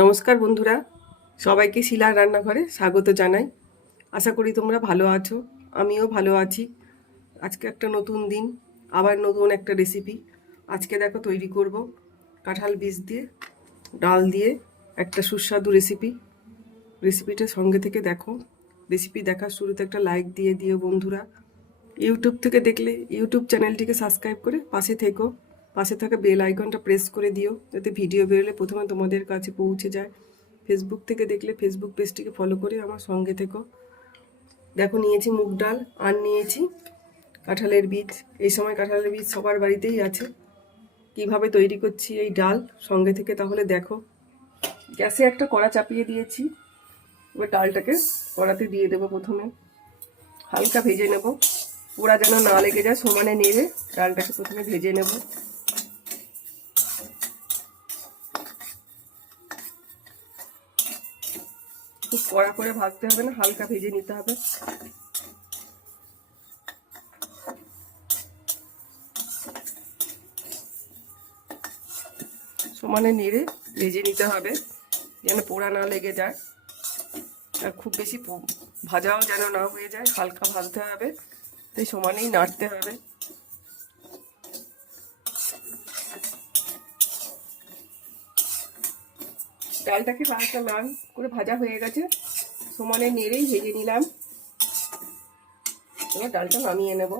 নমস্কার বন্ধুরা। সবাইকে শিলার রান্নাঘরে স্বাগত জানাই। আশা করি তোমরা ভালো আছো, আমিও ভালো আছি। আজকে একটা নতুন দিন, আবার নতুন একটা রেসিপি আজকে দেখো তৈরি করব কাঁঠাল বীজ দিয়ে, ডাল দিয়ে একটা সুস্বাদু রেসিপি রেসিপিটা সঙ্গে থেকে দেখো। রেসিপি দেখার শুরুতে একটা লাইক দিয়ে দিও বন্ধুরা। ইউটিউব থেকে দেখলে ইউটিউব চ্যানেলটিকে সাবস্ক্রাইব করে পাশে থেকো। পাশে থাকা বেল আইকনটা প্রেস করে দিও, যাতে ভিডিও বেরোলে প্রথমে তোমাদের কাছে পৌঁছে যায়। ফেসবুক থেকে দেখলে ফেসবুক পেজটিকে ফলো করে আমার সঙ্গে থেকো। দেখো, নিয়েছি মুগ ডাল, আর নিয়েছি কাঁঠালের বীজ। এই সময় কাঁঠালের বীজ সবার বাড়িতেই আছে। কীভাবে তৈরি করছি এই ডাল সঙ্গে থেকে তাহলে দেখো। গ্যাসে একটা কড়া চাপিয়ে দিয়েছি। এবার ডালটাকে কড়াতে দিয়ে দেবো প্রথমে। হালকা ভেজে নেব। পোড়া যেন না লেগে যায়, সমানে নেড়ে ডালটাকে প্রথমে ভেজে নেব। কড়া করে ভাজতে হবে না, হালকা ভেজে নিতে হবে। সমানে নেড়ে ভেজে নিতে হবে, যেন পোড়া না লেগে যায়। আর খুব বেশি ভাজাও যেন না হয়ে যায়, হালকা ভাজতে হবে, তাই সমানেই নাড়তে হবে। ডালটাকে হালকা লাল করে ভাজা হয়ে গেছে। সমানে নেড়েই ভেজে নিলাম। এবার ডালটা নামিয়ে নেব।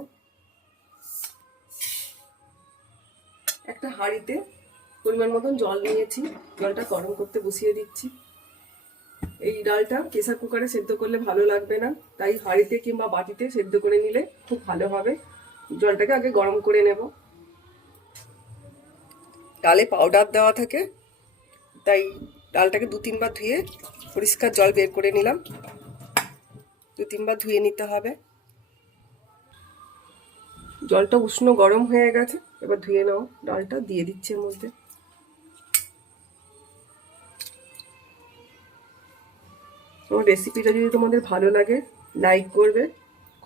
একটা হাঁড়িতে পরিমাণ মতন জল নিয়েছি, জলটা গরম করতে বসিয়ে দিচ্ছি। এই ডালটা প্রেসার কুকারে সেদ্ধ করলে ভালো লাগবে না, তাই হাঁড়িতে কিংবা বাটিতে সেদ্ধ করে নিলে খুব ভালো হবে। জলটাকে আগে গরম করে নেব। ডালে পাউডার দেওয়া থাকে, তাই ডালটাকে দু তিনবার ধুয়ে পরিষ্কার জল বের করে নিলাম। দু তিনবার ধুয়ে নিতে হবে। জলটা উষ্ণ গরম হয়ে গেছে, এবার ধুয়ে নাও। ডালটা দিয়ে দিচ্ছে এর মধ্যে। আমার রেসিপিটা যদি তোমাদের ভালো লাগে লাইক করবে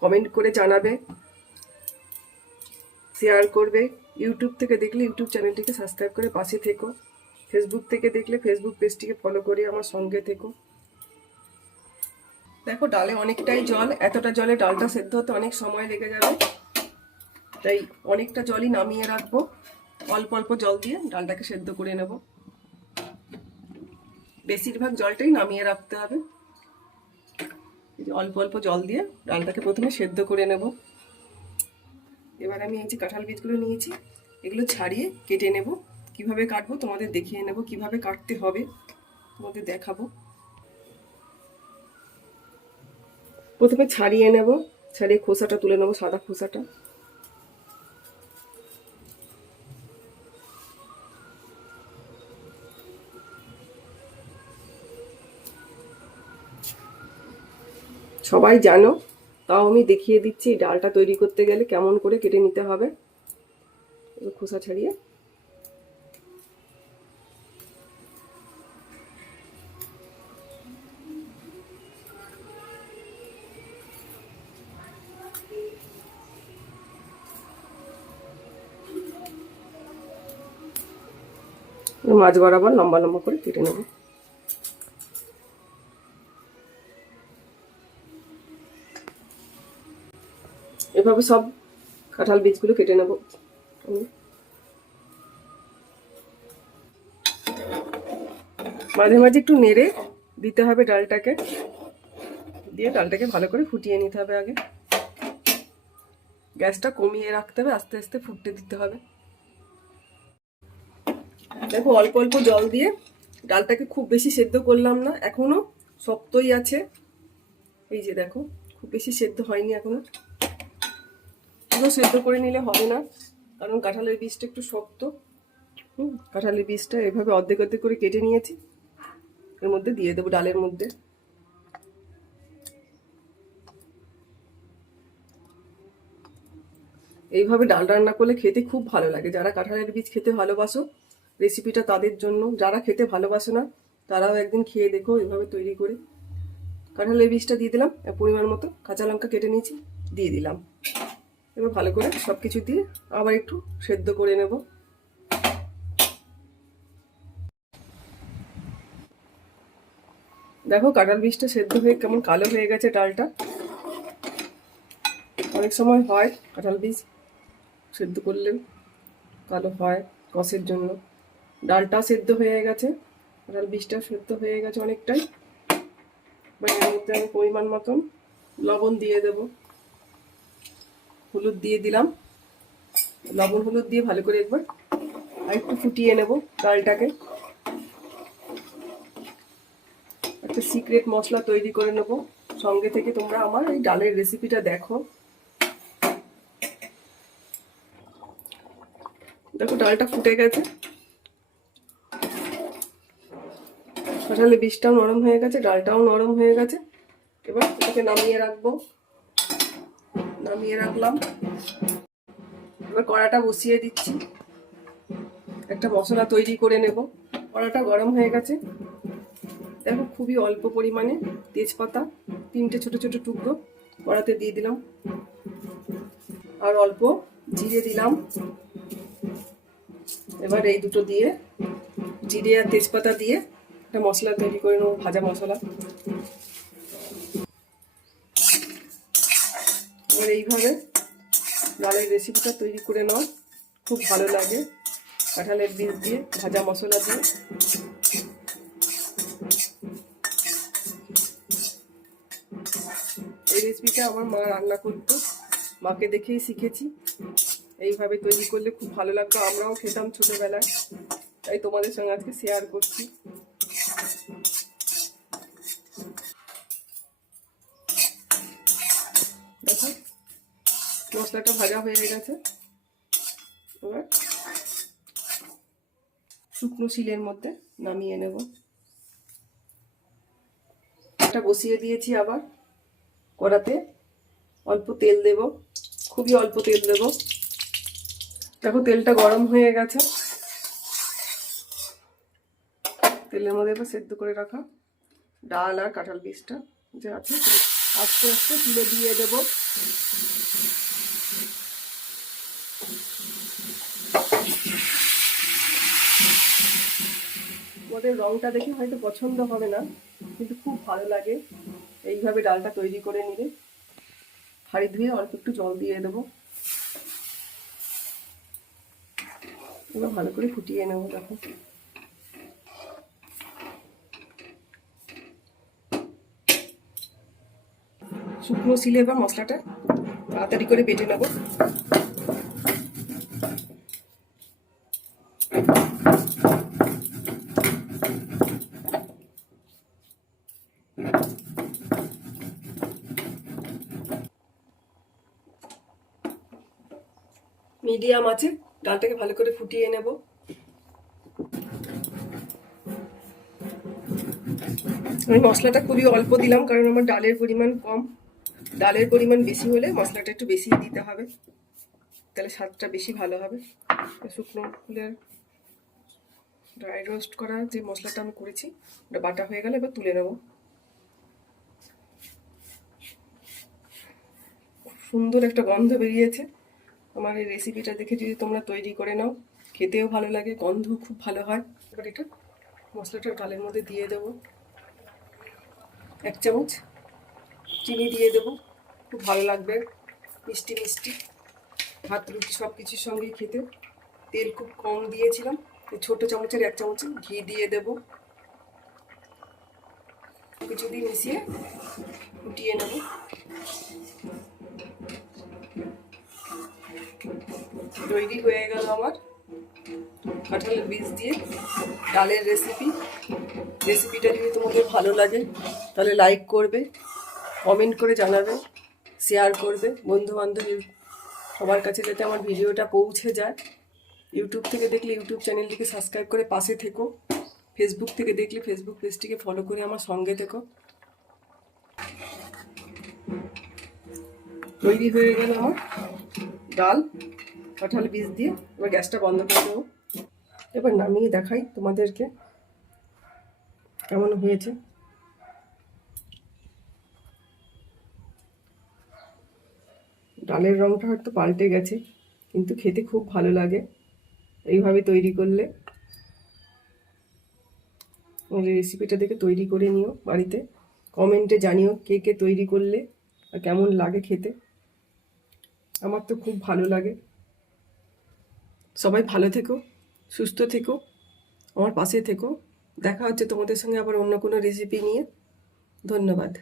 কমেন্ট করে জানাবে শেয়ার করবে। ইউটিউব থেকে দেখলে ইউটিউব চ্যানেলটিকে সাবস্ক্রাইব করে পাশে থেকো। ফেসবুক থেকে দেখলে ফেসবুক পেজটিকে ফলো করে আমার সঙ্গে থেকো। দেখো, ডালে অনেকটাই জল, এতটা জলে ডালটা সেদ্ধ হতে অনেক সময় লেগে যাবে। তাই অনেকটা জলই নামিয়ে রাখব। অল্প অল্প জল দিয়ে ডালটাকে সেদ্ধ করে নেব। বেশিরভাগ জলটাই নামিয়ে রাখতে হবে। অল্প অল্প জল দিয়ে ডালটাকে প্রথমে সেদ্ধ করে নেব। এবার আমি এই যে কাঁঠাল বীজগুলো নিয়েছি, এগুলো ছাড়িয়ে কেটে নেব। কীভাবে কাটবো, তোমাদের দেখিয়ে নেব কীভাবে কাটতে হবে। তোমাদের দেখাবো। প্রথমে ছাড়িয়ে নেব, ছাড়িয়ে খোসাটা তুলে নেব, সাদা খোসাটা। সবাই জানো, তাও আমি দেখিয়ে দিচ্ছি, ডালটা তৈরি করতে গেলে কেমন করে কেটে নিতে হবে। খোসা ছাড়িয়ে। মাছ বরাবর লম্বা লম্বা করে কেটে নেব। এভাবে সব কাঁঠাল বীজগুলো কেটে নেব মাঝে মাঝে একটু নেড়ে দিতে হবে ডালটাকে। দিয়ে ডালটাকে ভালো করে ফুটিয়ে নিতে হবে আগে। গ্যাসটা কমিয়ে রাখতে হবে, আস্তে আস্তে ফুটতে দিতে হবে। দেখো অল্প অল্প জল দিয়ে ডালটাকে খুব বেশি সেদ্ধ করলাম না, এখনও শক্তই আছে। এই যে দেখো, খুব বেশি সেদ্ধ হয়নি এখনও। পুরো সেদ্ধ করে নিলে হবে না, কারণ কাঁঠালের বীজটা একটু শক্ত। হুম, কাঁঠালের বীজটা এভাবে অর্ধেক অর্ধেক করে কেটে নিয়েছি। এর মধ্যে দিয়ে দেবো ডালের মধ্যে। এইভাবে ডাল রান্না করলে খেতে খুব ভালো লাগে। যারা কাঁঠালের বীজ খেতে ভালোবাসো রেসিপিটা তাদের জন্য। যারা খেতে ভালোবাসো না, তারাও একদিন খেয়ে দেখো এভাবে তৈরি করে। কাঁঠালের বীজটা দিয়ে দিলাম পরিমাণ মতো কাঁচা লঙ্কা কেটে নিয়েছি, দিয়ে দিলাম। এবার ভালো করে সব কিছু দিয়ে আবার একটু সেদ্ধ করে নেব। দেখো কাঁঠাল বীজটা সেদ্ধ হয়ে কেমন কালো হয়ে গেছে ডালটা। অনেক সময় হয় কাঁঠাল বীজ সেদ্ধ করলে কালো হয় কষের জন্য। ডালটাও সেদ্ধ হয়ে গেছে। ডাল বীজটাও সেদ্ধ হয়ে গেছে অনেকটাই। এর মধ্যে আমি পরিমাণ মতন লবণ দিয়ে দেব। হলুদ দিয়ে দিলাম। লবণ হলুদ দিয়ে ভালো করে একবার আর একটু ফুটিয়ে নেব ডালটাকে। একটা সিক্রেট মশলা তৈরি করে নেব। সঙ্গে থেকে তোমরা আমার এই ডালের রেসিপিটা দেখো। দেখো ডালটা ফুটে গেছে। কাঁঠালে বীজটাও নরম হয়ে গেছে, ডালটাও নরম হয়ে গেছে। এবার এটাকে নামিয়ে রাখব। নামিয়ে রাখলাম। এবার কড়াটা বসিয়ে দিচ্ছি। একটা মশলা তৈরি করে নেব। কড়াটা গরম হয়ে গেছে। দেখো খুবই অল্প পরিমাণে তেজপাতা, তিনটে ছোট ছোট টুকরো কড়াতে দিয়ে দিলাম। আর অল্প জিরে দিলাম। এবার এই দুটো দিয়ে জিরে আর তেজপাতা দিয়ে একটা মশলা তৈরি করে নেব, ভাজা মশলা। এবার এইভাবে ডালের রেসিপিটা তৈরি করে নাও, খুব ভালো লাগে। কাঁঠালের বীজ দিয়ে, ভাজা মশলা দিয়ে। এই রেসিপিটা আমার মা রান্না করতো, মাকে দেখেই শিখেছি। এইভাবে তৈরি করলে খুব ভালো লাগতো, আমরাও খেতাম ছোটোবেলায়। তাই তোমাদের সঙ্গে আজকে শেয়ার করছি। মশলাটা ভাজা হয়ে গেছে। এবার শুকনো শিলের মধ্যে নামিয়ে নেব। এটা বসিয়ে দিয়েছি আবার কড়াতে। অল্প তেল দেব, খুবই অল্প তেল দেব। দেখো তেলটা গরম হয়ে গেছে। তেলের মধ্যে এবার সেদ্ধ করে রাখা ডাল আর কাঁঠাল বীজটা যে আছে আস্তে আস্তে তুলে দিয়ে দেব। ওদের রংটা দেখে হয়তো পছন্দ হবে না, কিন্তু খুব ভালো লাগে। এইভাবে ডালটা তৈরি করে নিলে। হাঁড়ি ধুয়ে অল্প একটু জল দিয়ে দেবো। এবার ভালো করে ফুটিয়ে নেব দেখো। শুকনো সিলে বা মশলাটা তাড়াতাড়ি করে বেটে নেব। মিডিয়াম আছে, ডালটাকে ভালো করে ফুটিয়ে নেব। আমি মশলাটা খুবই অল্প দিলাম, কারণ আমার ডালের পরিমাণ কম। ডালের পরিমাণ বেশি হলে মশলাটা একটু বেশি দিতে হবে। তাহলে স্বাদটা বেশি ভালো হবে। শুকনো ফুলের ড্রাই রোস্ট করা যে মশলাটা আমি করেছি, ওটা বাটা হয়ে গেলে এবার তুলে নেব। সুন্দর একটা গন্ধ বেরিয়েছে। আমার এই রেসিপিটা দেখে যদি তোমরা তৈরি করে নাও, খেতেও ভালো লাগে গন্ধ খুব ভালো হয়। এবার এটা মশলাটা ডালের মধ্যে দিয়ে দেব। এক চামচ চিনি দিয়ে দেব। খুব ভালো লাগবে, মিষ্টি মিষ্টি। ভাত, রুটি সব কিছুর সঙ্গেই খেতে। তেল খুব কম দিয়েছিলাম ছোটো চামচের এক চামচ ঘি দিয়ে দেব। কিছু মিশিয়ে ফুটিয়ে নেব। তৈরি হয়ে গেল আমার। কাঁঠালের বীজ দিয়ে ডালের রেসিপি রেসিপিটা যদি তোমাদের ভালো লাগে, তাহলে লাইক করবে কমেন্ট করে জানাবে শেয়ার করবে। বন্ধু বান্ধবী সবার কাছে যাতে আমার ভিডিওটা পৌঁছে যায়। ইউটিউব থেকে দেখলে ইউটিউব চ্যানেলটিকে সাবস্ক্রাইব করে পাশে থেকো। ফেসবুক থেকে দেখলে ফেসবুক পেজটিকে ফলো করে আমার সঙ্গে থেকো। তৈরি হয়ে গেল আমার ডাল। কাঁঠাল বীজ দিয়ে এবার গ্যাসটা বন্ধ করে দেবো। এবার নামিয়ে দেখাই তোমাদেরকে কেমন হয়েছে। ডালের রঙটা হয়তো পাল্টে গেছে, কিন্তু খেতে খুব ভালো লাগে। এইভাবে তৈরি করলে রেসিপিটা দেখে তৈরি করে নিও বাড়িতে। কমেন্টে জানিও কে কে তৈরি করলে আর কেমন লাগে খেতে। আমার তো খুব ভালো লাগে। সবাই ভালো থেকো, সুস্থ থেকো, আমার পাশে থেকো। দেখা হচ্ছে তোমাদের সঙ্গে আবার অন্য কোনো রেসিপি নিয়ে। ধন্যবাদ।